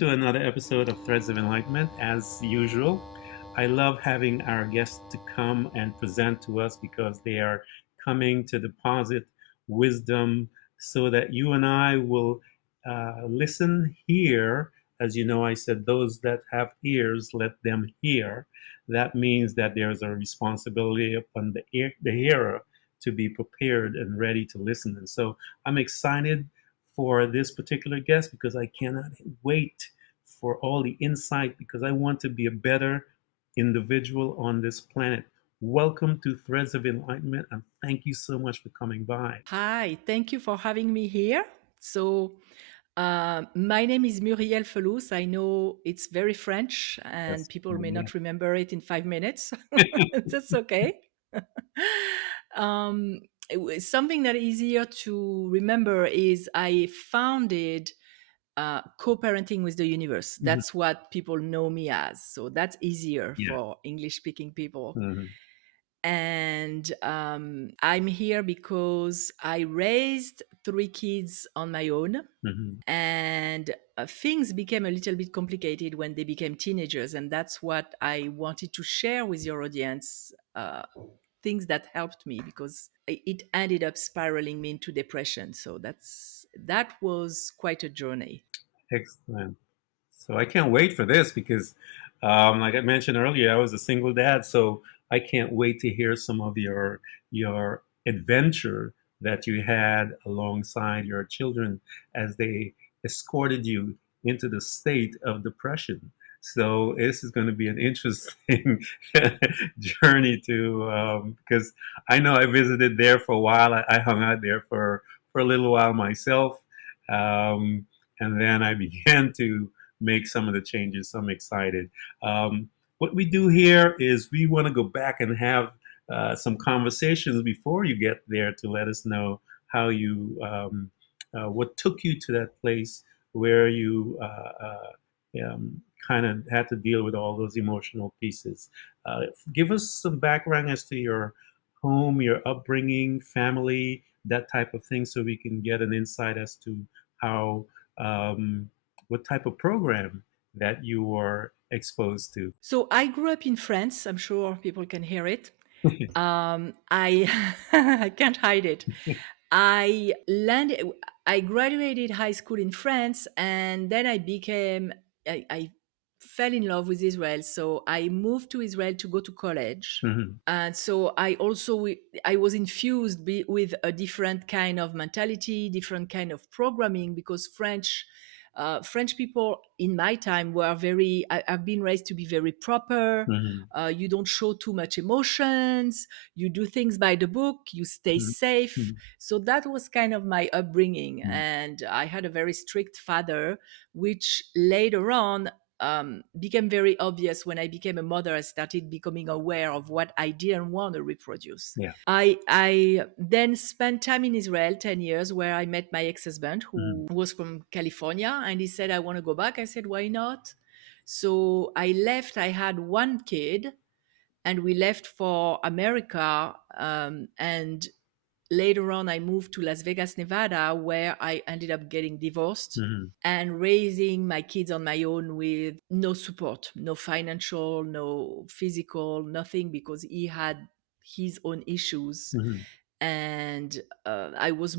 To another episode of Threads of Enlightenment. As usual, I love having our guests to come and present to us because they are coming to deposit wisdom so that you and I will listen, hear. As you know, I said, those that have ears, let them hear. That means that there's a responsibility upon the hearer to be prepared and ready to listen. And so I'm excited for this particular guest because I cannot wait for all the insight because I want to be a better individual on this planet. Welcome to Threads of Enlightenment, and thank you so much for coming by. Hi, thank you for having me here. My name is Murielle Fellous. I know it's very French and Yes. people may Yeah. not remember it in 5 minutes. That's okay. um, Something that is easier to remember is I founded co-parenting with the universe. Mhm. That's what people know me as. So that's easier Yeah. for English speaking people. Mhm. And I'm here because I raised three kids on my own. Mhm. And things became a little bit complicated when they became teenagers. And that's what I wanted to share with your audience. Things that helped me because it ended up spiraling me into depression. So that was quite a journey. Excellent. So I can't wait for this because, like I mentioned earlier, I was a single dad, so I can't wait to hear some of your adventure that you had alongside your children as they escorted you into the state of depression. So this is going to be an interesting journey to because I know I visited there for a while. I hung out there for a little while myself, um, and then I began to make some of the changes. So I'm excited. What we do here is we want to go back and have some conversations before you get there to let us know how what took you to that place where you kind of had to deal with all those emotional pieces. Give us some background as to your home, your upbringing, family, that type of thing, so we can get an insight as to how what type of program that you were exposed to. So I grew up in France. I'm sure people can hear it. I I can't hide it. I landed. I graduated high school in France, and then I fell in love with Israel. So I moved to Israel to go to college. Mhm. And so I was infused with a different kind of mentality, different kind of programming because French people in my time were I've been raised to be very proper. Mhm. You don't show too much emotions. You do things by the book. You stay Mhm. safe. Mhm. So that was kind of my upbringing. Mhm. And I had a very strict father, which later on became very obvious when I became a mother. I started becoming aware of what I didn't want to reproduce. Yeah. I then spent time in Israel, 10 years, where I met my ex-husband Mhm. who was from California. And he said, I want to go back. I said, why not? So I left. I had one kid and we left for America. And later on, I moved to Las Vegas, Nevada, where I ended up getting divorced Mhm. and raising my kids on my own with no support, no financial, no physical, nothing, because he had his own issues. Mhm. And I was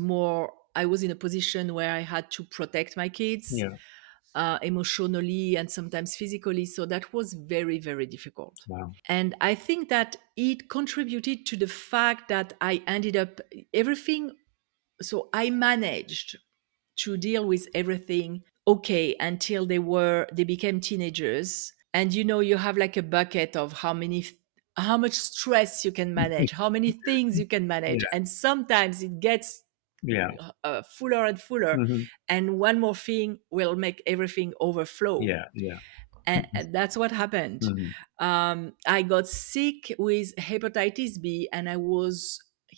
in a position where I had to protect my kids Yeah. emotionally and sometimes physically. So that was very, very difficult. Wow. And I think that it contributed to the fact that I ended up everything. So I managed to deal with everything okay until they became teenagers. And you have like a bucket of how much stress you can manage, how many things you can manage. Yeah. And sometimes it gets Yeah. fuller and fuller. Mhm. And one more thing will make everything overflow. Yeah. Yeah. And that's what happened. Mhm. I got sick with hepatitis B and I was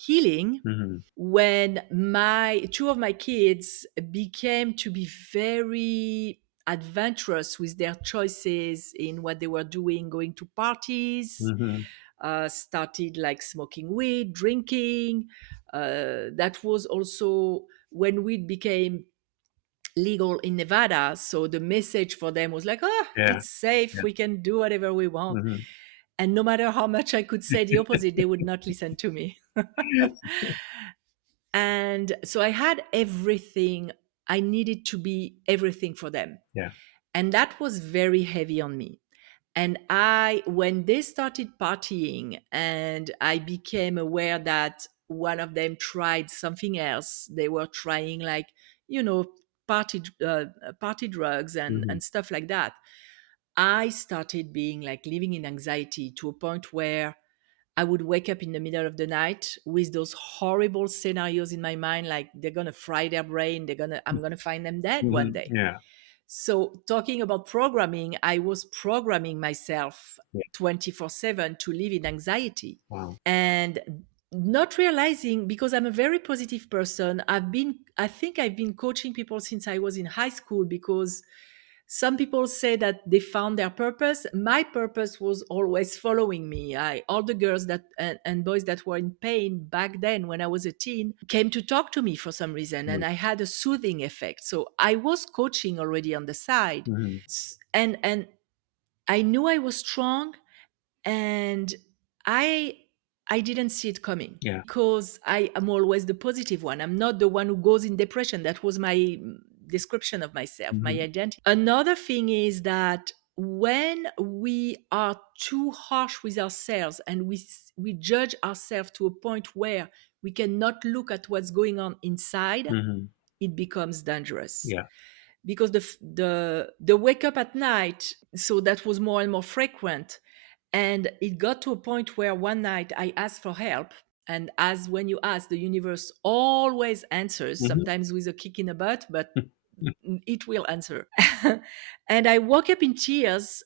healing Mhm. when my two of my kids became to be very adventurous with their choices in what they were doing, going to parties, Mhm. started like smoking weed, drinking. That was also when weed became legal in Nevada. So the message for them was like, oh, Yeah. it's safe. Yeah. We can do whatever we want. Hmm. And no matter how much I could say the opposite, they would not listen to me. And so I had everything. I needed to be everything for them. Yeah. And that was very heavy on me. And when they started partying and I became aware that one of them tried something else, they were trying like, you know, party, party drugs Hmm. and stuff like that. I started being like living in anxiety to a point where I would wake up in the middle of the night with those horrible scenarios in my mind, like they're gonna fry their brain, I'm gonna find them dead one Hmm. day. Yeah. So talking about programming, I was programming myself Yeah. 24/7 to live in anxiety Wow. and not realizing, because I'm a very positive person. I think I've been coaching people since I was in high school, because some people say that they found their purpose. My purpose was always following me. All the girls and boys that were in pain back then when I was a teen came to talk to me for some reason, and I had a soothing effect. So I was coaching already on the side, Hmm. and I knew I was strong, and I I didn't see it coming Yeah. because I am always the positive one. I'm not the one who goes in depression. That was my description of myself, my Hmm. identity. Another thing is that when we are too harsh with ourselves and we judge ourselves to a point where we cannot look at what's going on inside, Hmm. it becomes dangerous, Yeah. because the wake up at night, so that was more and more frequent. And it got to a point where one night I asked for help. And as when you ask, the universe always answers, Hmm. sometimes with a kick in the butt, but it will answer. And I woke up in tears,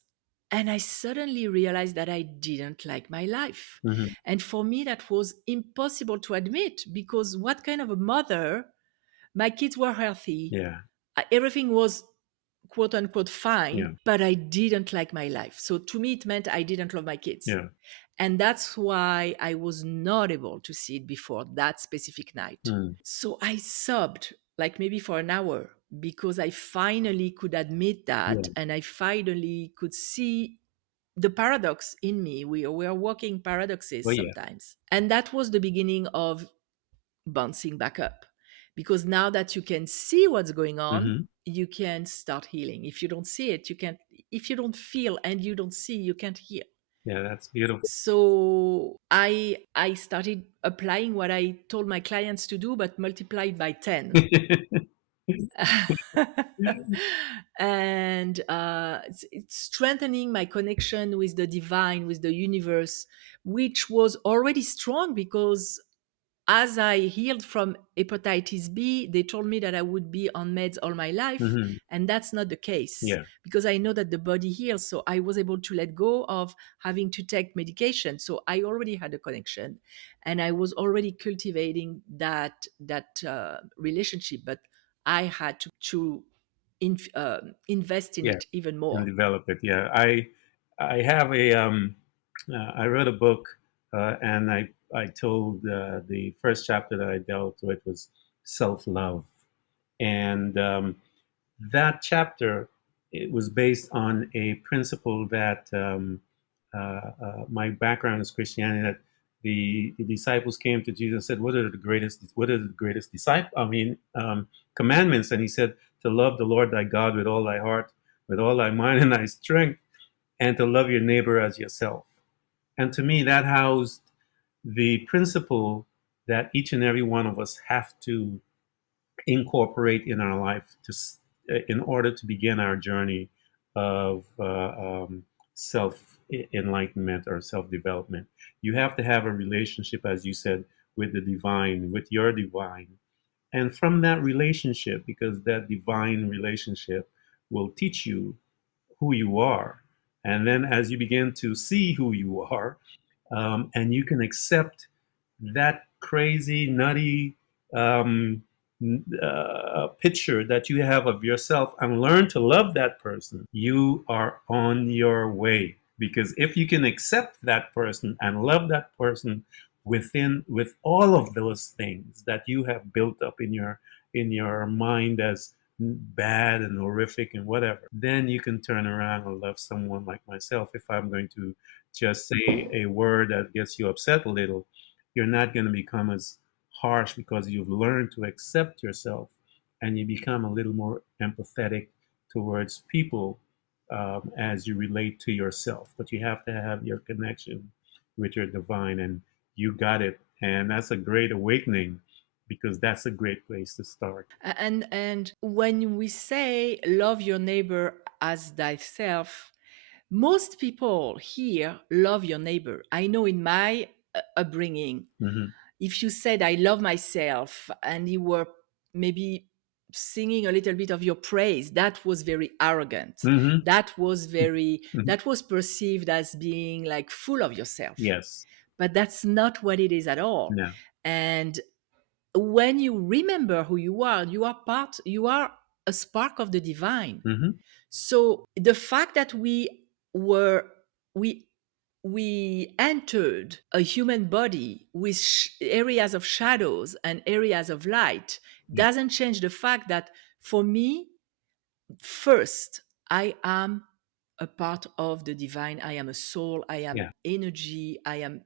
and I suddenly realized that I didn't like my life. Hmm. And for me, that was impossible to admit, because what kind of a mother? My kids were healthy. Yeah. Everything was quote unquote Yeah. fine, but I didn't like my life. So to me, it meant I didn't love my kids. Yeah. And that's why I was not able to see it before that specific night. Mm. So I sobbed like maybe for an hour, because I finally could admit that, Yeah. and I finally could see the paradox in me. We are walking paradoxes Well, yeah. sometimes. And that was the beginning of bouncing back up, because now that you can see what's going on, Hmm. you can start healing. If you don't see it, you can't. If you don't feel and you don't see, you can't heal. Yeah. That's beautiful. So I started applying what I told my clients to do, but multiplied by 10. And it's strengthening my connection with the divine, with the universe, which was already strong, because as I healed from hepatitis B, they told me that I would be on meds all my life. Hmm. And that's not the case, Yeah. because I know that the body heals. So I was able to let go of having to take medication. So I already had a connection, and I was already cultivating that relationship. But I had to invest in Yeah. it even And more. develop it. Yeah. I have a I wrote a book, and I told the first chapter that I dealt with was self love, and that chapter, it was based on a principle that my background is Christianity. That the disciples came to Jesus and said, What are the greatest disciple? Commandments?" And he said, "To love the Lord thy God with all thy heart, with all thy mind and thy strength, and to love your neighbor as yourself." And to me, that housed the principle that each and every one of us have to incorporate in our life in order to begin our journey of self enlightenment or self development. You have to have a relationship, as you said, with the divine, with your divine. And from that relationship, because that divine relationship will teach you who you are. And then as you begin to see who you are, and you can accept that crazy, nutty um, picture that you have of yourself and learn to love that person, you are on your way. Because if you can accept that person and love that person with all of those things that you have built up in your mind as bad and horrific and whatever, then you can turn around and love someone like myself. If I'm going to just say a word that gets you upset a little, you're not going to become as harsh because you've learned to accept yourself, and you become a little more empathetic towards people as you relate to yourself. But you have to have your connection with your divine, and you got it. And that's a great awakening, because that's a great place to start. And when we say love your neighbor as thyself, most people here love your neighbor. I know in my upbringing, Hmm. if you said I love myself and you were maybe singing a little bit of your praise, that was very arrogant. Hmm. That was perceived as being like full of yourself. Yes. But that's not what it is at all. No. And when you remember who you are a spark of the divine. Hmm. So the fact that were we we entered a human body with areas of shadows and areas of light Yeah. doesn't change the fact that for me, first, I am a part of the divine. I am a soul. I am Yeah. energy. I am.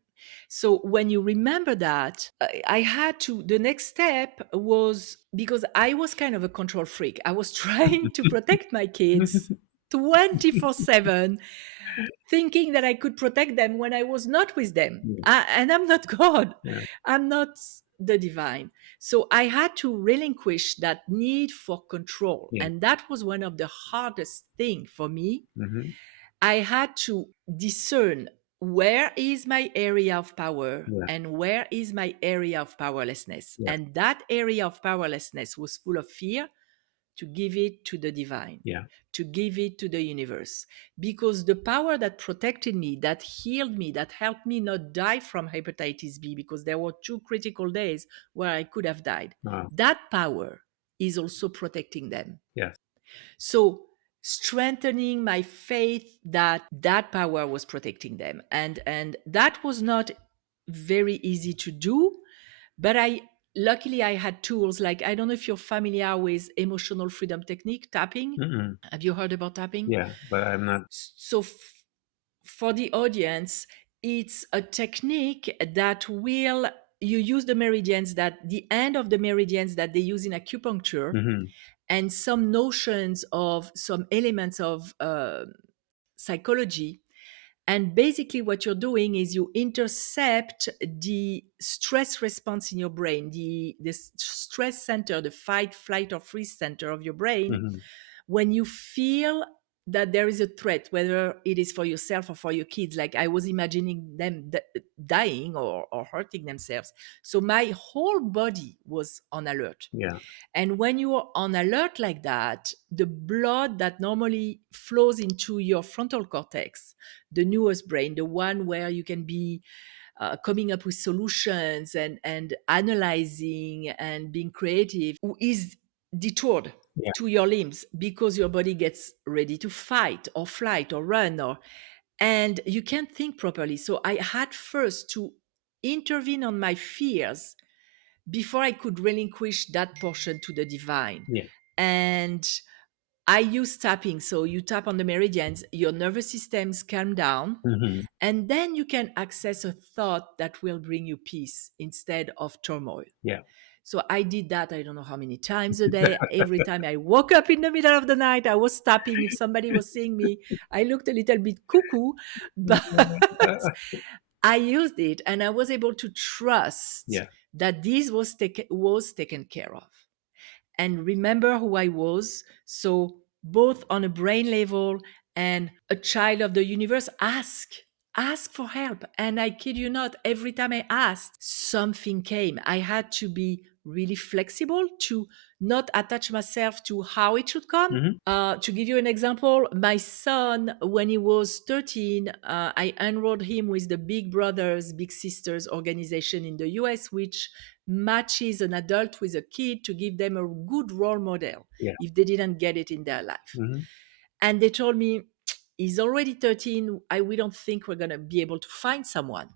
So when you remember that, I had to, the next step was because I was kind of a control freak. I was trying to protect my kids 24/7, thinking that I could protect them when I was not with them. Yeah. And I'm not God. Yeah. I'm not the divine. So I had to relinquish that need for control. Yeah. And that was one of the hardest thing for me. Hmm. I had to discern where is my area of power Yeah. and where is my area of powerlessness. Yeah. And that area of powerlessness was full of fear, to give it to the divine, Yeah. to give it to the universe. Because the power that protected me, that healed me, that helped me not die from hepatitis B, because there were 2 critical days where I could have died, Wow. that power is also protecting them. Yes. So strengthening my faith that that power was protecting them. And that was not very easy to do, but luckily I had tools like, I don't know if you're familiar with emotional freedom technique, tapping. Mm-mm. Have you heard about tapping? Yeah, but I'm not. So for the audience, it's a technique that will, you use the meridians, that the end of the meridians that they use in acupuncture, Hmm. and some notions of some elements of psychology. And basically, what you're doing is you intercept the stress response in your brain, the stress center, the fight, flight, or freeze center of your brain, Hmm. when you feel that there is a threat, whether it is for yourself or for your kids. Like I was imagining them dying or hurting themselves. So my whole body was on alert. Yeah. And when you are on alert like that, the blood that normally flows into your frontal cortex, the newest brain, the one where you can be coming up with solutions and analyzing and being creative, is detoured Yeah. to your limbs because your body gets ready to fight or flight or run, or and you can't think properly. So I had first to intervene on my fears before I could relinquish that portion to the divine. Yeah. And I use tapping. So you tap on the meridians, your nervous systems calm down, Hmm. and then you can access a thought that will bring you peace instead of turmoil. Yeah. So I did that, I don't know how many times a day. Every time I woke up in the middle of the night, I was tapping. If somebody was seeing me, I looked a little bit cuckoo, but I used it and I was able to trust Yeah. that this was taken care of and remember who I was. So, both on a brain level and a child of the universe, ask for help. And I kid you not, every time I asked, something came. I had to be really flexible to not attach myself to how it should come. Hmm. To give you an example, my son, when he was 13, I enrolled him with the Big Brothers, Big Sisters organization in the US, which matches an adult with a kid to give them a good role model Yeah. if they didn't get it in their life. Hmm. And they told me, he's already 13. We don't think we're going to be able to find someone.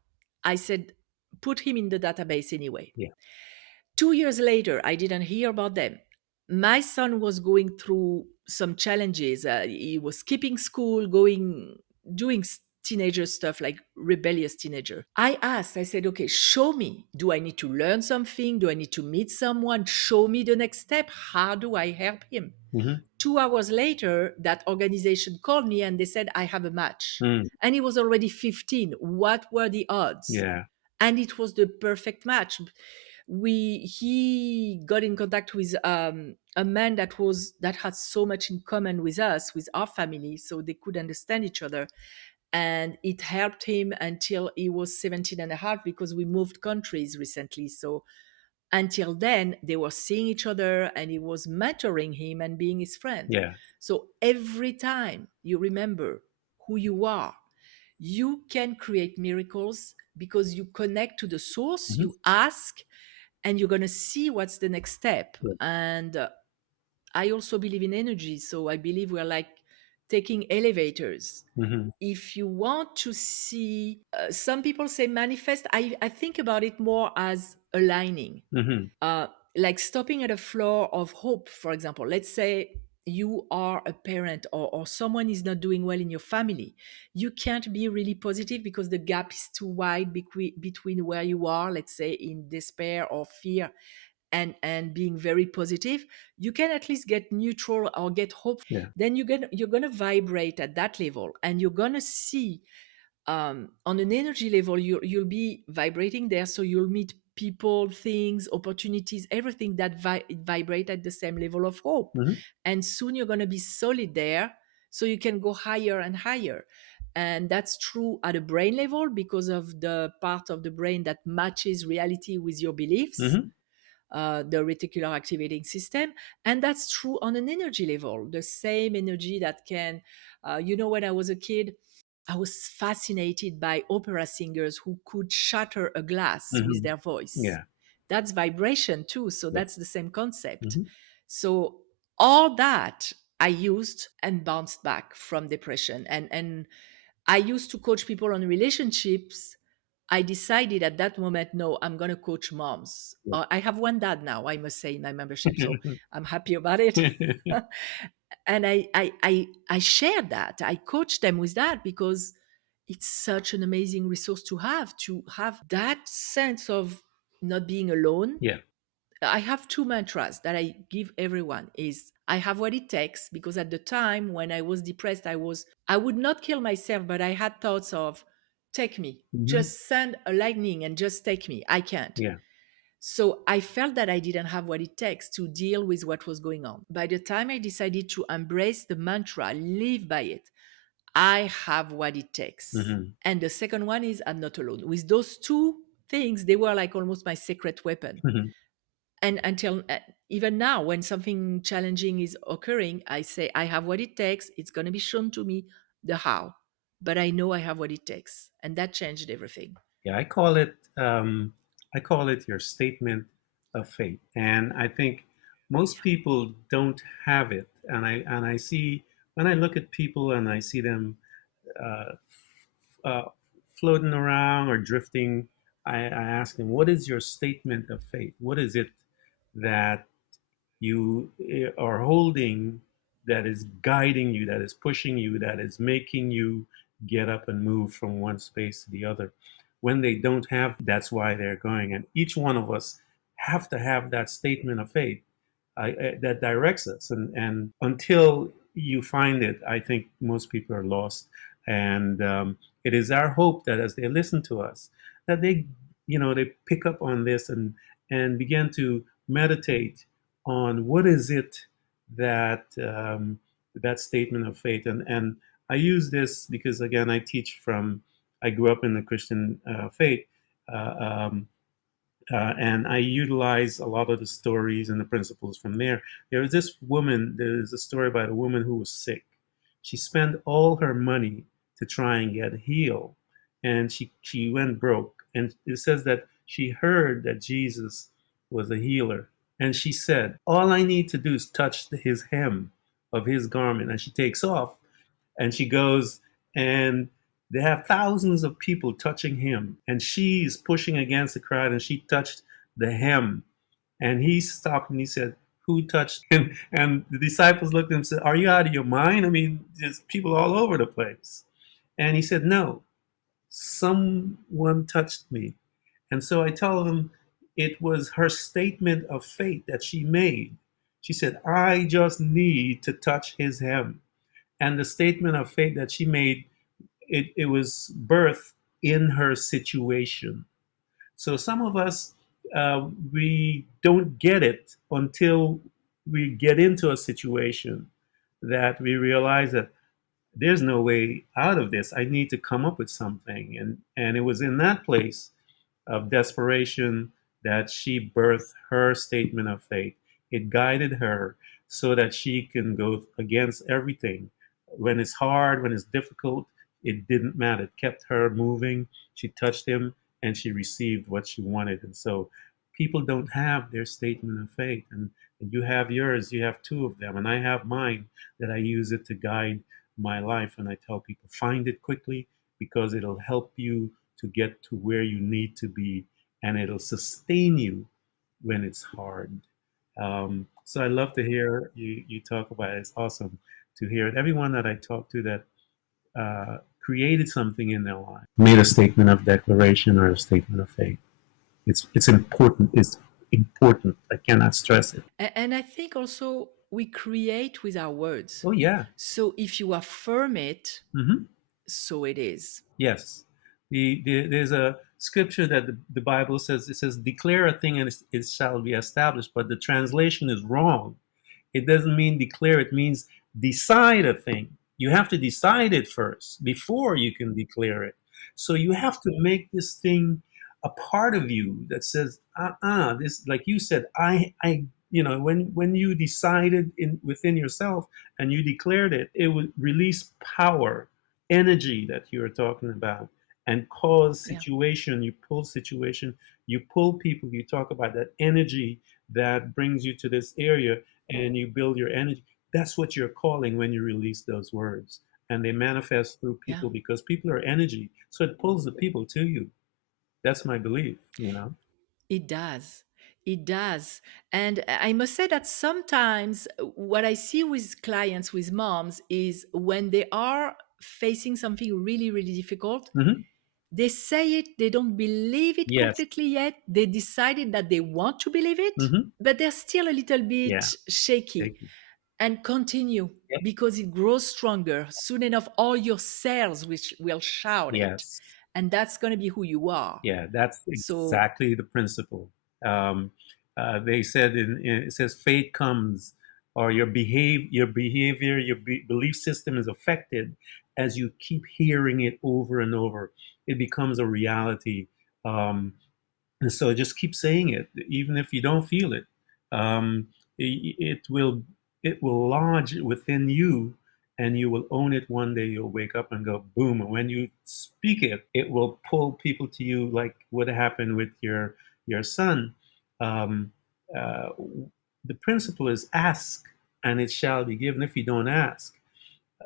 I said, put him in the database anyway. Yeah. 2 years later, I didn't hear about them. My son was going through some challenges. He was skipping school, going doing teenager stuff like rebellious teenager. I asked, I said, okay, show me. Do I need to learn something? Do I need to meet someone? Show me the next step. How do I help him? Mm-hmm. 2 hours later, that organization called me and they said, I have a match. Mm. And he was already 15. What were the odds? Yeah. And it was the perfect match. He got in contact with a man that had so much in common with us, with our family, so they could understand each other. And it helped him until he was 17 and a half, because we moved countries recently. So until then, they were seeing each other and he was mentoring him and being his friend. Yeah. So every time you remember who you are, you can create miracles, because you connect to the source, Mm-hmm. you ask, and you're going to see what's the next step. Yeah. And I also believe in energy. So I believe we're like taking elevators. Mm-hmm. If you want to see, some people say manifest. I think about it more as aligning, Mm-hmm. like stopping at a floor of hope. For example, let's say you are a parent, or someone is not doing well in your family. You can't be really positive because the gap is too wide between where you are, let's say in despair or fear, and being very positive. You can at least get neutral or get hope. Yeah. Then you're gonna vibrate at that level, and you're gonna see, on an energy level, you'll be vibrating there. So you'll meet people, things, opportunities, everything that vibrate at the same level of hope. Mm-hmm. And soon you're going to be solid there, so you can go higher and higher. And that's true at a brain level, because of the part of the brain that matches reality with your beliefs, Mm-hmm. the reticular activating system. And that's true on an energy level, the same energy that can, when I was a kid, I was fascinated by opera singers who could shatter a glass with Mm-hmm. their voice. Yeah. That's vibration too. So Yeah. that's the same concept. Mm-hmm. So all that I used and bounced back from depression. And I used to coach people on relationships. I decided at that moment, no, I'm going to coach moms. Yeah. I have one dad now, I must say, in my membership. So I'm happy about it. And I shared that. I coached them with that, because it's such an amazing resource to have that sense of not being alone. Yeah. I have two mantras that I give everyone: is I have what it takes, because at the time when I was depressed, I would not kill myself, but I had thoughts of, take me, Mm-hmm. just send a lightning and just take me. I can't. Yeah. So I felt that I didn't have what it takes to deal with what was going on. By the time I decided to embrace the mantra, live by it, I have what it takes. Mm-hmm. And the second one is I'm not alone. With those two things, they were like almost my secret weapon. Mm-hmm. And until even now, when something challenging is occurring, I say, I have what it takes. It's going to be shown to me the how, but I know I have what it takes. And that changed everything. Yeah. I call it your statement of faith, and I think most people don't have it. And I see when I look at people and I see them uh, uh, floating around or drifting, I ask them, "What is your statement of faith? What is it that you are holding, that is guiding you, that is pushing you, that is making you get up and move from one space to the other?" When they don't have, that's why they're going. And each one of us have to have that statement of faith that directs us. And until you find it, I think most people are lost. And it is our hope that as they listen to us, that they pick up on this and begin to meditate on what is it that that statement of faith. And I use this because again I grew up in the Christian faith. Uh, um, and I utilize a lot of the stories and the principles from there. There's a story about a woman who was sick. She spent all her money to try and get healed, and she went broke. And it says that she heard that Jesus was a healer, and she said, "All I need to do is touch his hem of his garment." And she takes off, and she goes, and they have thousands of people touching him, and she's pushing against the crowd, and she touched the hem, and he stopped and he said, who touched and the disciples looked at him and said, are you out of your mind? I mean, there's people all over the place. And he said, no, someone touched me. And so I told him it was her statement of faith that she made. She said, I just need to touch his hem. And the statement of faith that she made, it was birth in her situation. So some of us, we don't get it until we get into a situation that we realize that there's no way out of this. I need to come up with something. And it was in that place of desperation that she birthed her statement of faith. It guided her so that she can go against everything. When it's hard, when it's difficult, it didn't matter. It kept her moving. She touched him and she received what she wanted. And so people don't have their statement of faith. And you have yours, you have two of them, and I have mine that I use it to guide my life. And I tell people, find it quickly because it'll help you to get to where you need to be, and it'll sustain you when it's hard. So I love to hear you talk about it. It's awesome to hear it. Everyone that I talk to that created something in their life, made a statement of declaration or a statement of faith. It's important. It's important. I cannot stress it. And I think also we create with our words. Oh yeah. So if you affirm it, Hmm. so it is. Yes. There's a scripture that the Bible says, it says, declare a thing and it shall be established, but the translation is wrong. It doesn't mean declare, it means decide a thing. You have to decide it first before you can declare it. So you have to make this thing a part of you that says, this, like you said, when you decided in within yourself and you declared it, it would release power, energy that you're talking about, and cause Yeah. situation. You pull people, you talk about that energy that brings you to this area and you build your energy. That's what you're calling when you release those words. And they manifest through Yeah. people because people are energy. So it pulls the people to you. That's my belief. It does. It does. And I must say that sometimes what I see with clients, with moms, is when they are facing something really, really difficult, Hmm. they say it, they don't believe it Yes. completely yet. They decided that they want to believe it, Hmm. but they're still a little bit Yeah. shaky. Thank you. And continue Yep. because it grows stronger. Soon enough, all your cells which will shout it. Yes. And that's going to be who you are. Yeah, that's So, exactly the principle. Um, they said it says fate comes, or your belief system is affected as you keep hearing it over and over. It becomes a reality. Um, and so just keep saying it, even if you don't feel it. Um, it will lodge within you, and you will own it. One day you'll wake up and go boom. And when you speak it, it will pull people to you, like what happened with your son. Um, uh, the principle is ask, and it shall be given. If you don't ask,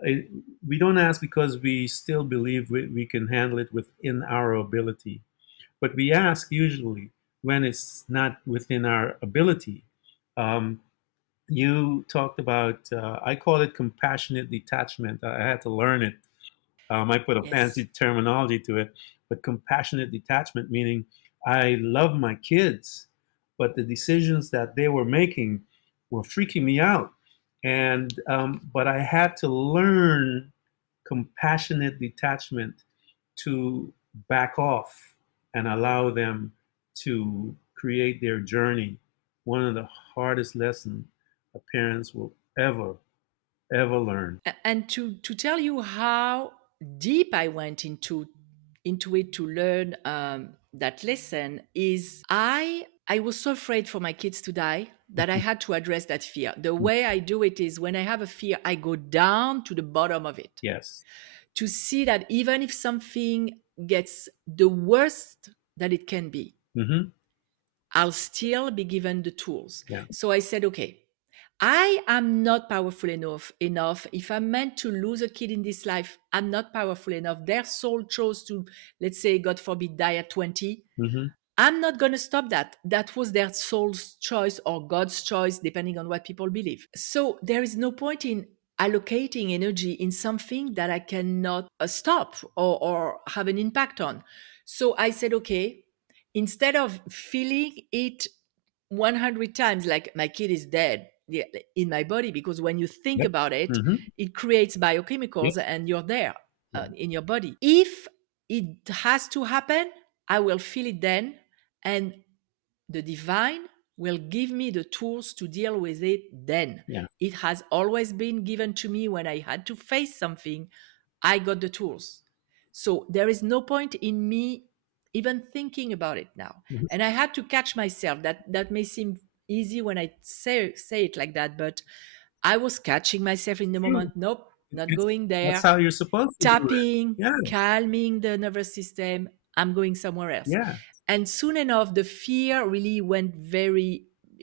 it, we don't ask because we still believe we can handle it within our ability, but we ask usually when it's not within our ability. Um, you talked about, I call it compassionate detachment. I had to learn it. I put a yes. fancy terminology to it, but compassionate detachment meaning I love my kids, but the decisions that they were making were freaking me out. And but I had to learn compassionate detachment to back off and allow them to create their journey. One of the hardest lessons a parents will ever learn. And to tell you how deep I went into it to learn that lesson is I was so afraid for my kids to die that I had to address that fear. The way I do it is when I have a fear, I go down to the bottom of it Yes. to see that even if something gets the worst that it can be, Hmm. I'll still be given the tools. Yeah. So I said, okay, I am not powerful enough. If I'm meant to lose a kid in this life, I'm not powerful enough. Their soul chose to, let's say, God forbid, die at 20. Hmm. I'm not going to stop that. That was their soul's choice or God's choice, depending on what people believe. So there is no point in allocating energy in something that I cannot stop or have an impact on. So I said, okay, instead of feeling it 100 times like my kid is dead, yeah, in my body, because when you think Yep. about it, Mm-hmm. it creates Yep. biochemicals and you're there Yeah. in your body. If it has to happen, I will feel it then, and the divine will give me the tools to deal with it then. Yeah. It has always been given to me when I had to face something. I got the tools. So there is no point in me even thinking about it now. Mm-hmm. And I had to catch myself. That may seem easy when I say it like that, but I was catching myself in the True. moment. Nope, not It's, going that's there. how you're supposed to do it. Tapping, Yeah. calming the nervous system. I'm going somewhere else. Yeah. And soon enough, the fear really went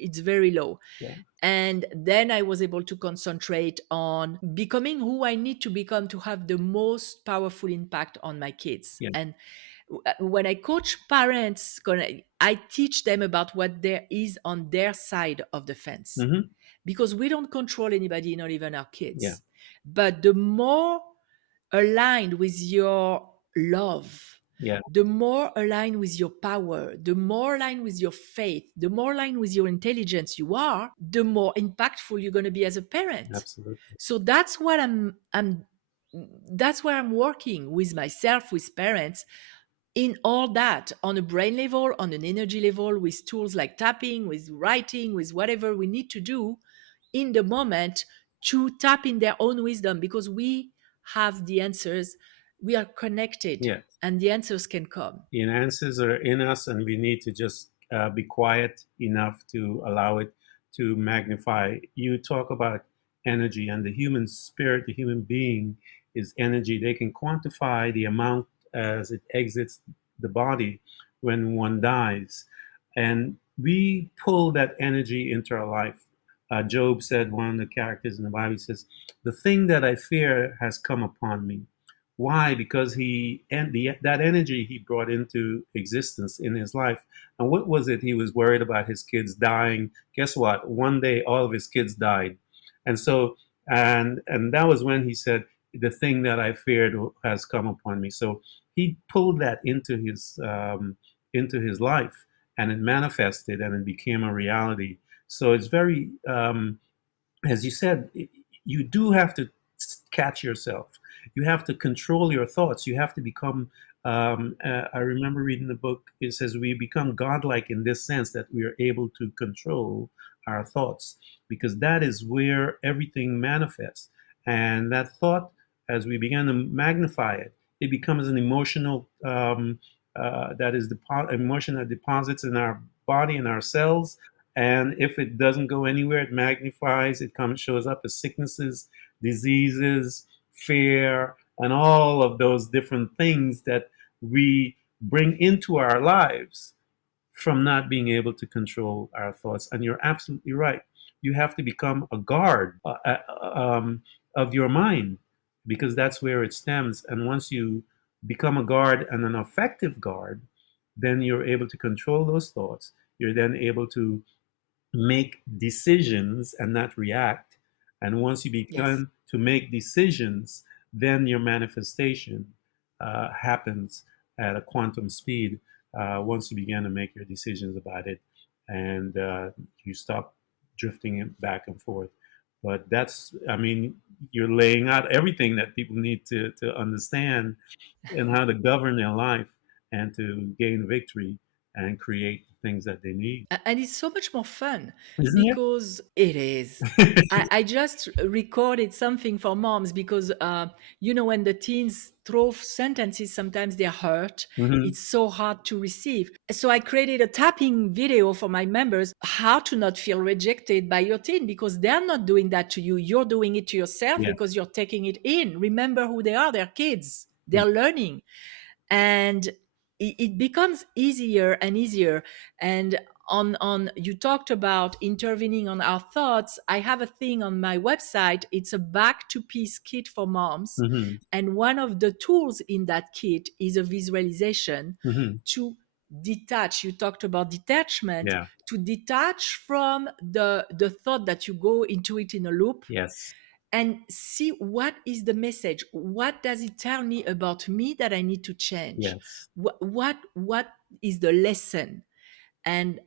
it's very low. Yeah. And then I was able to concentrate on becoming who I need to become to have the most powerful impact on my kids. Yeah. And when I coach parents, I teach them about what there is on their side of the fence, Mm-hmm. because we don't control anybody, not even our Yeah. kids. But the more aligned with your love, Yeah. the more aligned with your power, the more aligned with your faith, the more aligned with your intelligence you are, the more impactful you're going to be as a parent. Absolutely. So that's what I'm that's where I'm working with myself, with parents, in all that, on a brain level, on an energy level, with tools like tapping, with writing, with whatever we need to do in the moment to tap in their own wisdom, because we have the answers. We are connected Yeah. and the answers can come. The answers are in us, and we need to just be quiet enough to allow it to magnify. You talk about energy, and the human spirit, the human being, is energy. They can quantify the amount as it exits the body when one dies. And we pull that energy into our life. Job said, one of the characters in the Bible says, "The thing that I fear has come upon me." Why? Because that energy he brought into existence in his life. And what was it? He was worried about his kids dying. Guess what? One day, all of his kids died, and so and that was when he said, "The thing that I feared has come upon me." So he pulled that into his life, and it manifested, and it became a reality. So it's very as you said, you do have to catch yourself. You have to control your thoughts. You have to become. I remember reading the book. It says we become godlike in this sense that we are able to control our thoughts, because that is where everything manifests. And that thought, as we begin to magnify it, it becomes an emotional. That is the emotion that deposits in our body and our cells, and if it doesn't go anywhere, it magnifies. It comes, shows up as sicknesses, diseases, fear, and all of those different things that we bring into our lives from not being able to control our thoughts. And you're absolutely right. You have to become a guard of your mind, because that's where it stems. And once you become a guard, and an effective guard, then you're able to control those thoughts. You're then able to make decisions and not react. And once you Yes. begin to make decisions, then your manifestation happens at a quantum speed once you begin to make your decisions about it, and you stop drifting it back and forth. But that's, I mean, you're laying out everything that people need to understand and how to govern their life and to gain victory and create the things that they need. And it's so much more fun Isn't because it is. it? I just recorded something for moms because, when the teens throw sentences, sometimes they're hurt. Hmm. It's so hard to receive. So I created a tapping video for my members, how to not feel rejected by your teen, because they're not doing that to you. You're doing it to yourself Yeah. because you're taking it in. Remember who they are. They're kids. Yeah. They're learning. And it becomes easier and easier. And on you talked about intervening on our thoughts. I have a thing on my website. It's a back to peace kit for moms, Hmm. and one of the tools in that kit is a visualization Hmm. to detach. You talked about detachment, Yeah. to detach from the thought that you go into it in a loop, Yes. and see what is the message. What does it tell me about me that I need to change? Yes. What is the lesson? And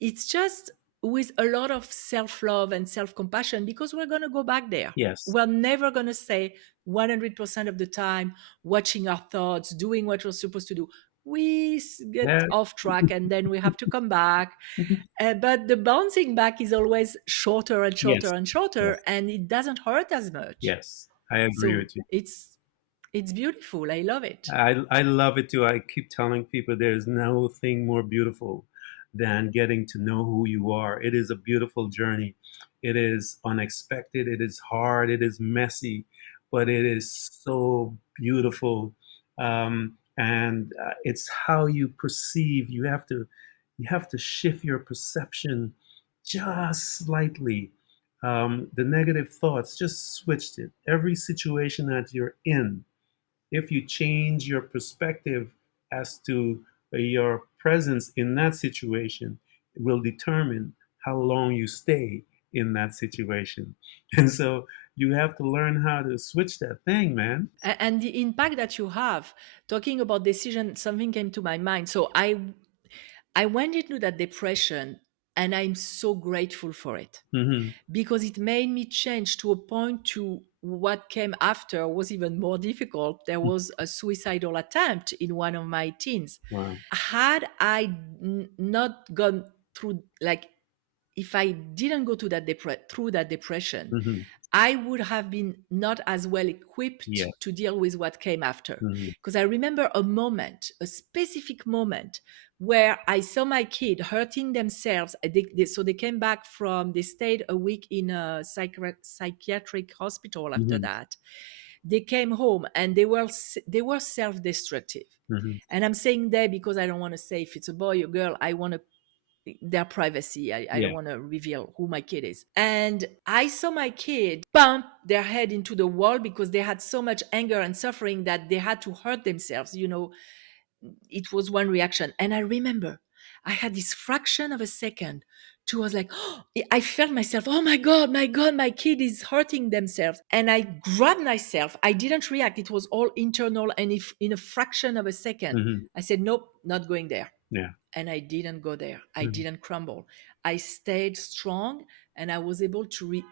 it's just with a lot of self-love and self-compassion, because we're going to go back there. Yes. We're never going to say 100% of the time watching our thoughts, doing what we're supposed to do. We get Yeah. off track and then we have to come back. But the bouncing back is always shorter and shorter Yes. and shorter, Yes. and it doesn't hurt as much. Yes. I agree So with you. it's beautiful. I love it. I love it too. I keep telling people there's no thing more beautiful than getting to know who you are. It is a beautiful journey. It is unexpected. It is hard. It is messy, but it is so beautiful. And it's how you perceive. You have to shift your perception just slightly. The negative thoughts, just switched it. Every situation that you're in, if you change your perspective as to your presence in that situation, it will determine how long you stay in that situation. And so you have to learn how to switch that thing, man. And the impact that you have, talking about decision, something came to my mind. So I went into that depression, and I'm so grateful for it, Hmm. because it made me change to a point to what came after was even more difficult. There was a suicidal attempt in one of my teens. Wow. Had I not gone through, like, if I didn't go to through that depression, Hmm. I would have been not as well Yeah. equipped to deal with what came after. Hmm. Because I remember a moment, a specific moment, where I saw my kid hurting themselves. So they came back they stayed a week in a psychiatric hospital after Hmm. that. They came home and they were self-destructive. Hmm. And I'm saying they because I don't want to say if it's a boy or girl. I want to their privacy. I don't Yeah. want to reveal who my kid is. And I saw my kid bump their head into the wall because they had so much anger and suffering that they had to hurt themselves. It was one reaction. And I remember I had this fraction of a second to was like, oh, I felt myself, oh my God, my kid is hurting themselves. And I grabbed myself. I didn't react. It was all internal. And if in a fraction of a second, Hmm. I said, nope, not going there. Yeah. And I didn't go there. I Hmm. didn't crumble. I stayed strong, and I was able to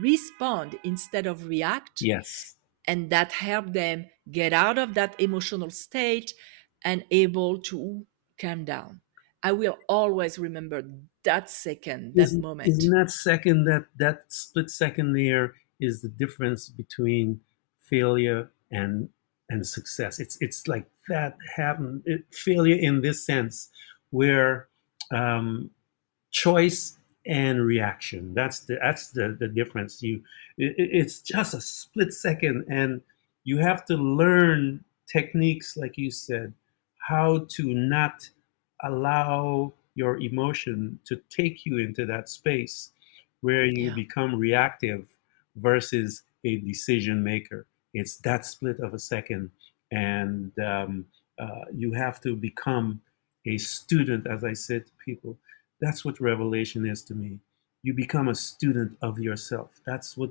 respond instead of react. Yes. And that helped them get out of that emotional state and able to calm down. I will always remember that second, that Isn't moment. that second, that split second there is the difference between failure and success. It's like that happen failure in this sense where um, choice and reaction. That's the difference. It's just a split second, and you have to learn techniques, like you said, how to not allow your emotion to take you into that space where you Yeah. become reactive versus a decision maker. It's that split of a second, and you have to become a student, as I said to people. That's what revelation is to me. You become a student of yourself. That's what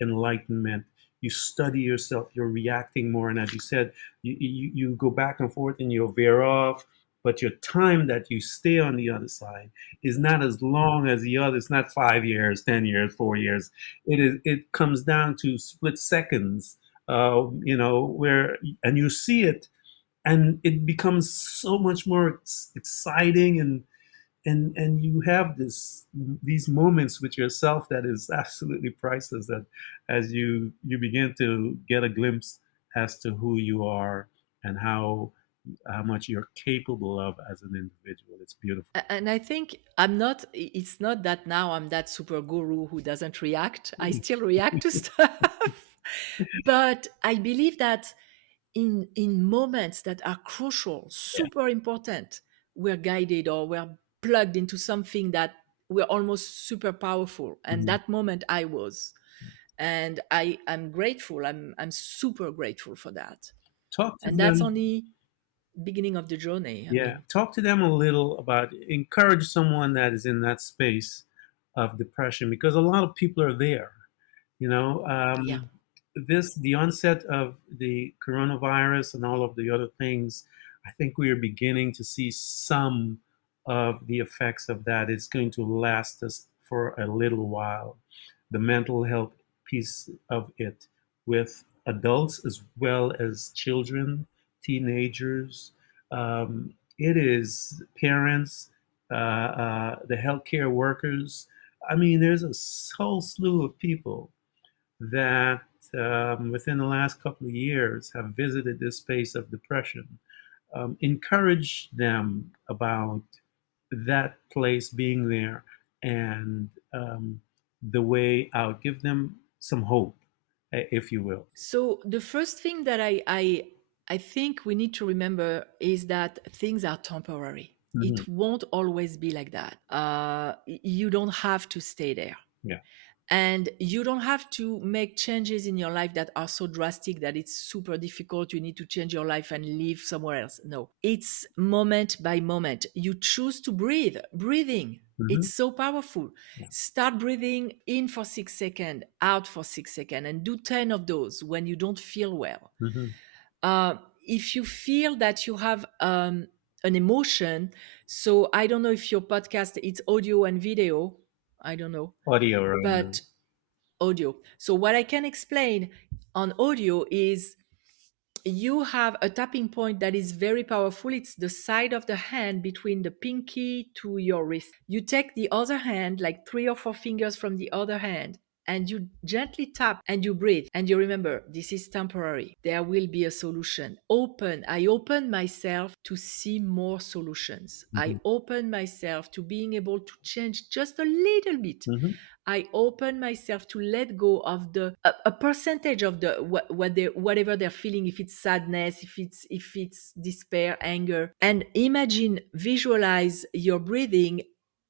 enlightenment. You study yourself. You're reacting more, and as you said, you go back and forth and you veer off. But your time that you stay on the other side is not as long as the other. It's not 5 years, 10 years, 4 years. It is. It comes down to split seconds. Where and you see it, and it becomes so much more exciting, and you have these moments with yourself that is absolutely priceless, that as you begin to get a glimpse as to who you are and how much you're capable of as an individual. It's beautiful. And I think it's not that now I'm that super guru who doesn't react. I still react to stuff. But I believe that in moments that are crucial, Yeah. super important, we're guided or we're plugged into something that we're almost super powerful. And Mhm. that moment I was. And I'm grateful. I'm super grateful for that. Talk to And that's them. only beginning of the journey. I Yeah, mean, talk to them a little about, encourage someone that is in that space of depression, because a lot of people are there. You know, yeah. the onset of the coronavirus and all of the other things, I think we are beginning to see some of the effects of that. It's going to last us for a little while. The mental health piece of it, with adults as well as children, teenagers. It is parents, the healthcare workers. I mean, there's a whole slew of people that within the last couple of years have visited this space of depression. Encourage them about that place being there, and the way out. Give them some hope, if you will. So the first thing that I think we need to remember is that things are temporary. Hmm. It won't always be like that. You don't have to stay there. Yeah. And you don't have to make changes in your life that are so drastic that it's super difficult. You need to change your life and live somewhere else. No, it's moment by moment. You choose to breathe. Breathing, Hmm. it's so powerful. Yeah. Start breathing in for 6 seconds, out for 6 seconds, and do 10 of those when you don't feel well. Hmm. If you feel that you have an emotion, so I don't know if your podcast, it's audio and video, I don't know, Audio right now. but audio. So what I can explain on audio is you have a tapping point that is very powerful. It's the side of the hand between the pinky to your wrist. You take the other hand, like 3 or 4 fingers from the other hand, and you gently tap and you breathe. And you remember, this is temporary. There will be a solution. I open myself to see more solutions. I Hmm. open myself to being able to change just a little bit. Hmm. I open myself to let go of a percentage of the what they whatever they're feeling, if it's sadness, if it's despair, anger, and imagine, visualize your breathing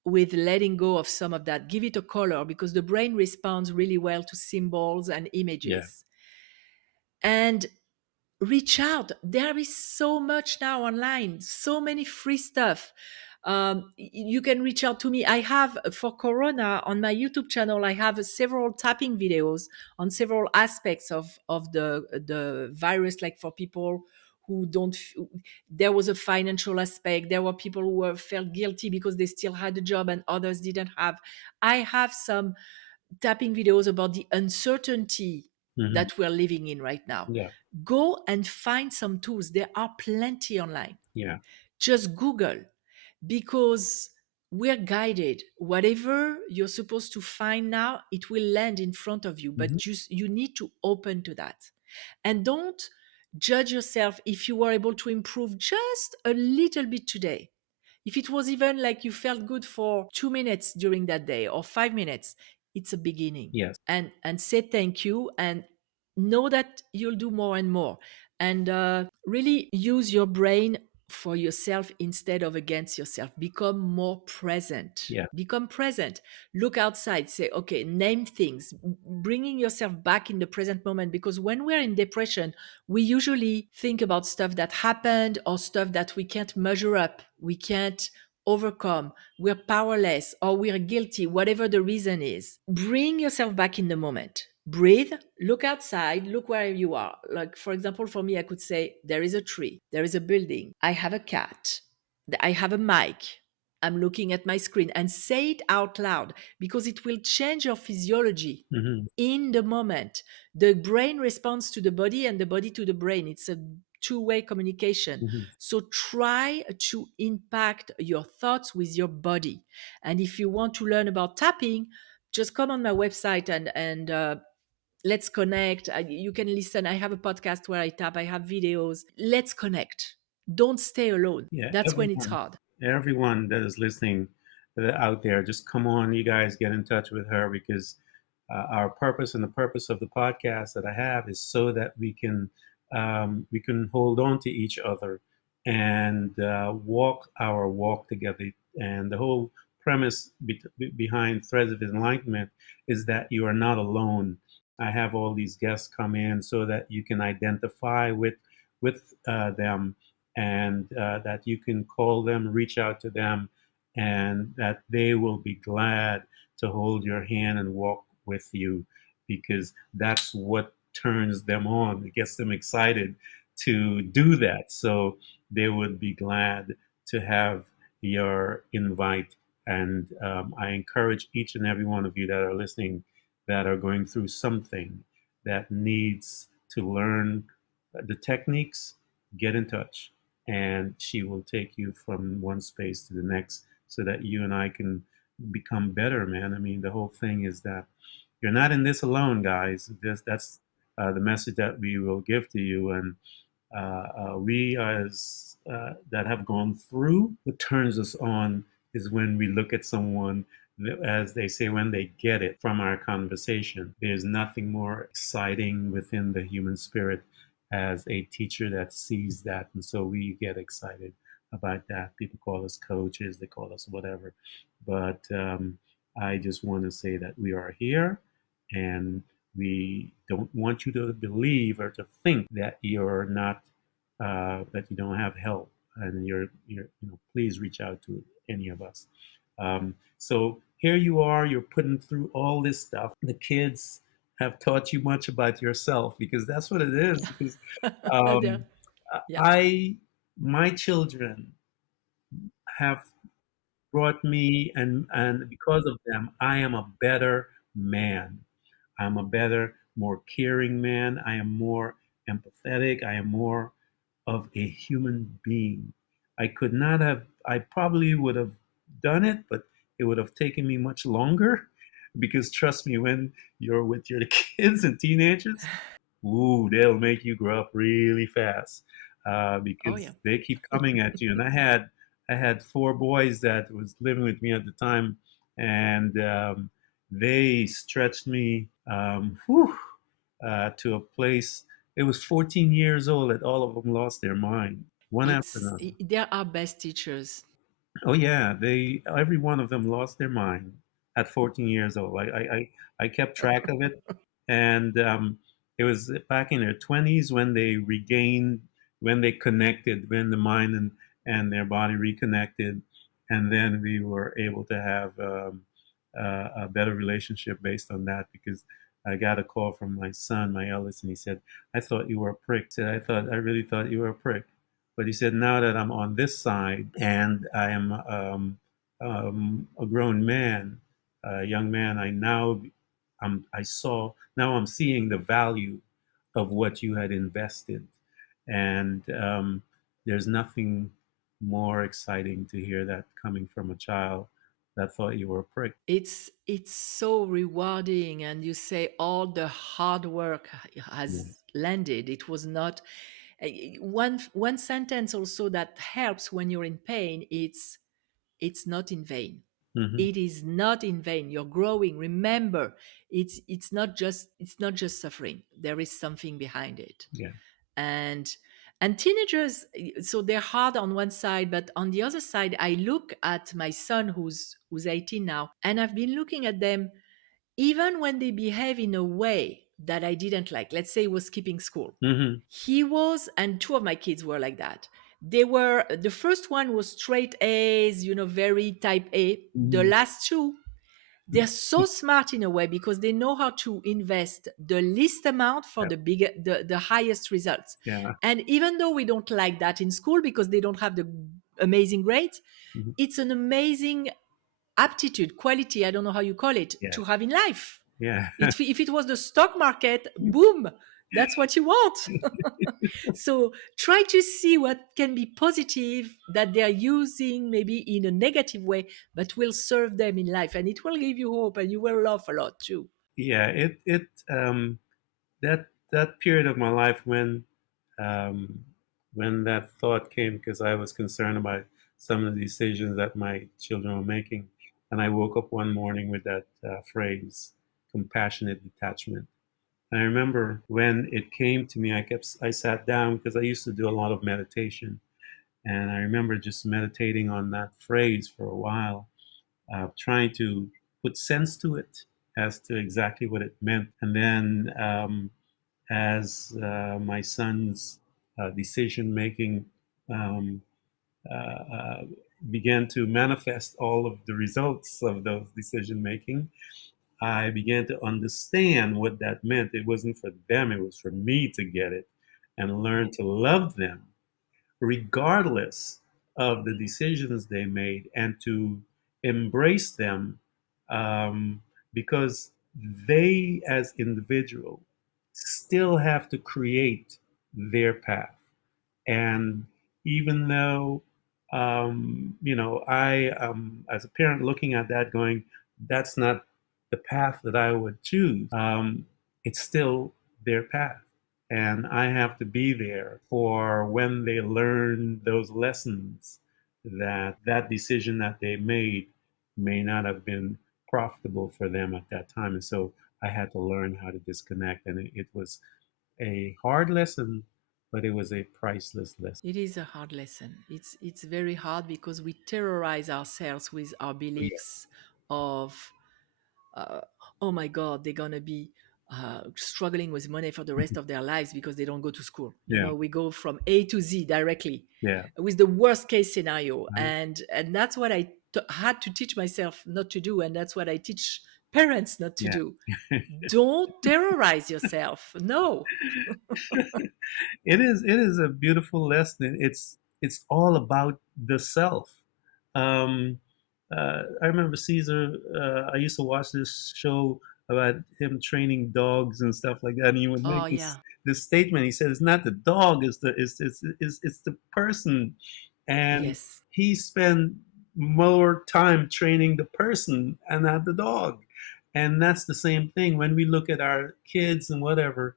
with letting go of some of that. Give it a color because the brain responds really well to symbols and Yeah. images. And reach out. There is so much now online, so many free stuff. You can reach out to me. I have, for Corona, on my YouTube channel, I have several tapping videos on several aspects of the virus, like for people who don't there was a financial aspect. There were people who were felt guilty because they still had a job and others didn't have. I have some tapping videos about the uncertainty Hmm. that we're living in right now. Yeah. Go and find some tools. There are plenty online. Yeah. Just Google, because we're guided. Whatever you're supposed to find now, it will land in front of you, but Hmm. just you need to open to that. And don't judge yourself if you were able to improve just a little bit today. If it was even like you felt good for 2 minutes during that day or 5 minutes, it's a beginning. Yes. And say thank you and know that you'll do more and more. And really use your brain for yourself instead of against yourself. Become more present. Yeah. Become present. Look outside. Say, okay, name things, bringing yourself back in the present moment. Because when we're in depression, we usually think about stuff that happened or stuff that we can't measure up, we can't overcome, we're powerless, or we're guilty, whatever the reason is. Bring yourself back in the moment. Breathe, look outside, look where you are. Like, for example, for me, I could say, there is a tree, there is a building, I have a cat, I have a mic, I'm looking at my screen, and say it out loud because it will change your physiology Hmm. in the moment. The brain responds to the body and the body to the brain. It's a two-way communication. Hmm. So try to impact your thoughts with your body. And if you want to learn about tapping, just come on my website and let's connect. You can listen. I have a podcast where I tap. I have videos. Let's connect. Don't stay alone. Yeah. That's when it's Everyone, hard. everyone that is listening out there, just come on, you guys, get in touch with her, because our purpose and the purpose of the podcast that I have is so that we can hold on to each other and walk our walk together. And the whole premise behind Threads of Enlightenment is that you are not alone. I have all these guests come in so that you can identify with them, and that you can call them, reach out to them, and that they will be glad to hold your hand and walk with you, because that's what turns them on. It gets them excited to do that. So they would be glad to have your invite. And I encourage each and every one of you that are listening, that are going through something, that needs to learn the techniques, get in touch, and she will take you from one space to the next, so that you and I can become better, man. I mean, the whole thing is that you're not in this alone, guys. That's the message that we will give to you. And we, as that have gone through, what turns us on is when we look at someone, as they say, when they get it from our conversation. There's nothing more exciting within the human spirit as a teacher that sees that. And so we get excited about that. People call us coaches, they call us whatever. But I just want to say that we are here, and we don't want you to believe or to think that you're not, that you don't have help, and please reach out to any of us. So here you are, you're putting through all this stuff. The kids have taught you much about yourself, because that's what it is. Because There- um, yeah, I, my children have brought me, and because of them, I am a better man. I'm a better, more caring man. I am more empathetic. I am more of a human being. I could not have, I probably would have done it, but it would have taken me much longer, because trust me, when you're with your kids and teenagers, ooh, they'll make you grow up really fast, oh yeah. because they keep coming at you. And I had four boys that was living with me at the time, and they stretched me, to a place. It was 14 years old that all of them lost their mind, one after another. There are best teachers. Oh yeah, they, every one of them lost their mind at 14 years old. I kept track of it, and it was back in their 20s when they regained, when they connected, when the mind and their body reconnected, and then we were able to have a better relationship based on that. Because I got a call from my son, my eldest, and he said, "I thought you were a prick." I really thought you were a prick." But he said, now that I'm on this side and I am a grown man, a young man, I saw, now I'm seeing the value of what you had invested. And there's nothing more exciting to hear that coming from a child that thought you were a prick. It's so rewarding, and you say all the hard work Yeah. has landed. It was not one sentence also that helps when you're in pain. It's not in vain. Hmm. It is not in vain. You're growing. Remember, it's not just suffering. There is something behind it. Yeah. And and teenagers, so they're hard on one side, but on the other side, I look at my son who's 18 now, and I've been looking at them even when they behave in a way that I didn't like. Let's say he was skipping school. Hmm. He was, and two of my kids were like that. They were, the first one was straight A's, very type A. The Hmm. last two, they're so smart in a way because they know how to invest the least amount for Yeah. the highest results. Yeah. And even though we don't like that in school because they don't have the amazing grades, Hmm. it's an amazing aptitude, quality, I don't know how you call it, Yeah. to have in life. Yeah. If it was the stock market, boom, that's what you want. So try to see what can be positive that they're using maybe in a negative way, but will serve them in life. And it will give you hope and you will laugh a lot too. Yeah. That period of my life um, when that thought came, because I was concerned about some of the decisions that my children were making, and I woke up one morning with that phrase, compassionate detachment. And I remember when it came to me, I sat down because I used to do a lot of meditation, and I remember just meditating on that phrase for a while, trying to put sense to it as to exactly what it meant. And then as my son's decision making um, began to manifest all of the results of those decision making, I began to understand what that meant. It wasn't for them, it was for me to get it and learn to love them regardless of the decisions they made, and to embrace them, um, because they, as individual, still have to create their path. And even though, I, as a parent, looking at that, going, that's not the path that I would choose, it's still their path. And I have to be there for when they learn those lessons, that that decision that they made may not have been profitable for them at that time. And so I had to learn how to disconnect. And it was a hard lesson, but it was a priceless lesson. It is a hard lesson. It's very hard because we terrorize ourselves with our Oh, yeah. beliefs of, uh, oh my God, they're gonna be struggling with money for the rest of their lives because they don't go to school. You Yeah. know, we go from A to Z directly Yeah. with the worst case scenario, Uh, and that's what had to teach myself not to do, and that's what I teach parents not to yeah. do. Don't terrorize yourself. No. It is a beautiful lesson. It's all about the self. Um, I remember Caesar. I used to watch this show about him training dogs and stuff like that, and he would Oh make this yeah. this statement. He said, "It's not the dog; it's the person." And Yes. he spent more time training the person and not the dog. And that's the same thing when we look at our kids and whatever.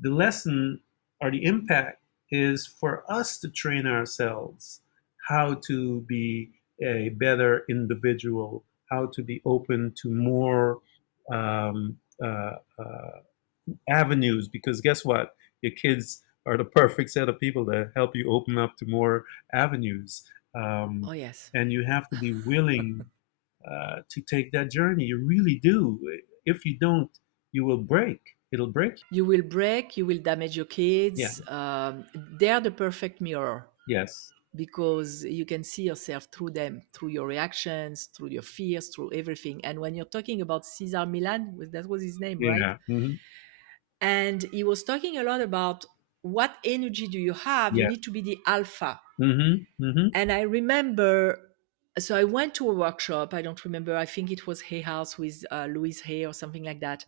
The lesson or the impact is for us to train ourselves how to be a better individual, how to be open to more um, uh, uh, avenues. Because guess what? Your kids are the perfect set of people to help you open up to more avenues. Oh yes. And you have to be willing to take that journey. You really do. If you don't, you will break. It'll break you. You will break, you will damage your Yeah. kids. They are the perfect mirror Yes. because you can see yourself through them, through your reactions, through your fears, through everything. And when you're talking about Cesar Milan, that was his name, right? Yeah. Hmm. And he was talking a lot about what energy do you have? You Yeah. need to be the alpha. Hmm. Hmm. And I remember, so I went to a workshop. I don't remember. I think it was Hay House with Louise Hay or something like that.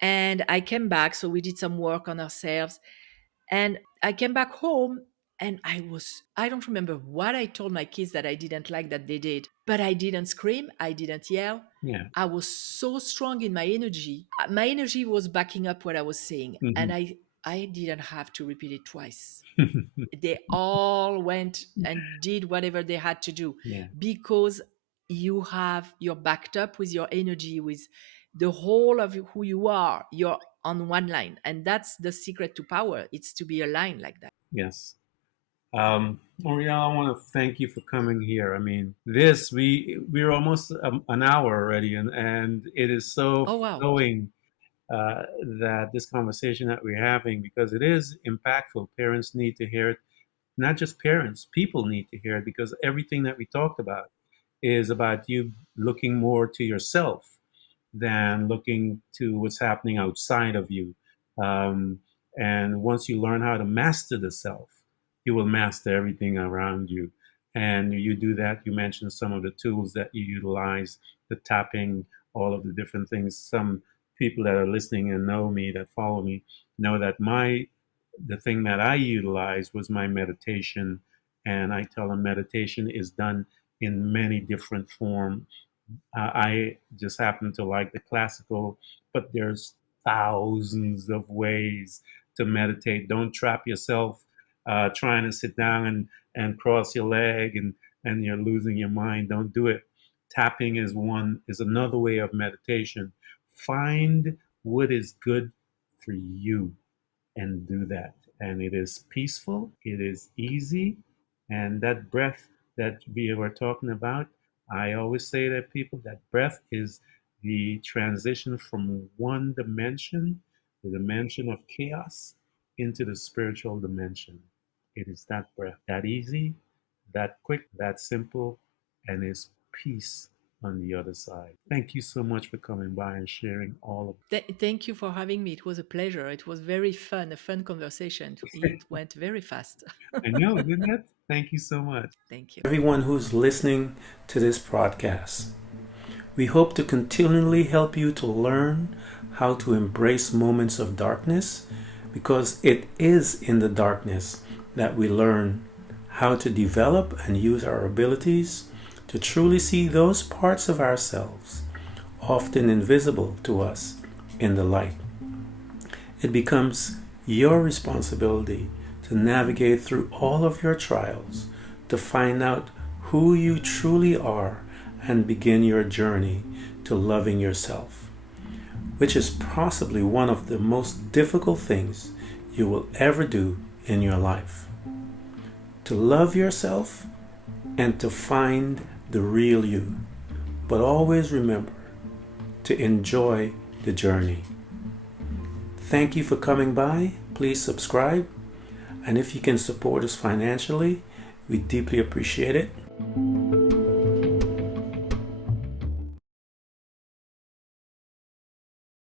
And I came back. So we did some work on ourselves. And I came back home and I don't remember what I told my kids that I didn't like that they did, but I didn't scream. I didn't yell. Yeah. I was so strong in my energy. My energy was backing up what I was saying. And Hmm. I didn't have to repeat it twice. They all went and did whatever they had to do Yeah. because you're backed up with your energy, with the whole of who you are. You're on one line, and that's the secret to power. It's to be aligned like that. Yes. Murielle, I want to thank you for coming here. I mean, this we're almost an hour already, and it is so Oh wow. flowing, that this conversation that we're having, because it is impactful. Parents need to hear it. Not just parents, people need to hear it, because everything that we talked about is about you looking more to yourself than looking to what's happening outside of you. Um, and once you learn how to master the self, you will master everything around you. And you do that. You mentioned some of the tools that you utilize, the tapping, all of the different things. Some people that are listening and know me, that follow me, know that the thing that I utilized was my meditation. And I tell them meditation is done in many different forms. I just happen to like the classical, but there's thousands of ways to meditate. Don't trap yourself trying to sit down and cross your leg, and you're losing your mind. Don't do it. Tapping is another way of meditation. Find what is good for you and do that. And it is peaceful, it is easy. And that breath that we were talking about, I always say to people that breath is the transition from one dimension, the dimension of chaos, into the spiritual dimension. It is that breath, that easy, that quick, that simple, and is peace on the other side. Thank you so much for coming by and sharing all of Thank you for having me. It was a pleasure. It was very fun, a fun conversation. It went very fast. I know, didn't it? Thank you so much. Thank you. Everyone who's listening to this podcast. We hope to continually help you to learn how to embrace moments of darkness, because it is in the darkness that we learn how to develop and use our abilities to truly see those parts of ourselves, often invisible to us, in the light. It becomes your responsibility to navigate through all of your trials, to find out who you truly are and begin your journey to loving yourself, which is possibly one of the most difficult things you will ever do in your life. To love yourself and to find the real you. But always remember to enjoy the journey. Thank you for coming by. Please subscribe. And if you can support us financially, we deeply appreciate it.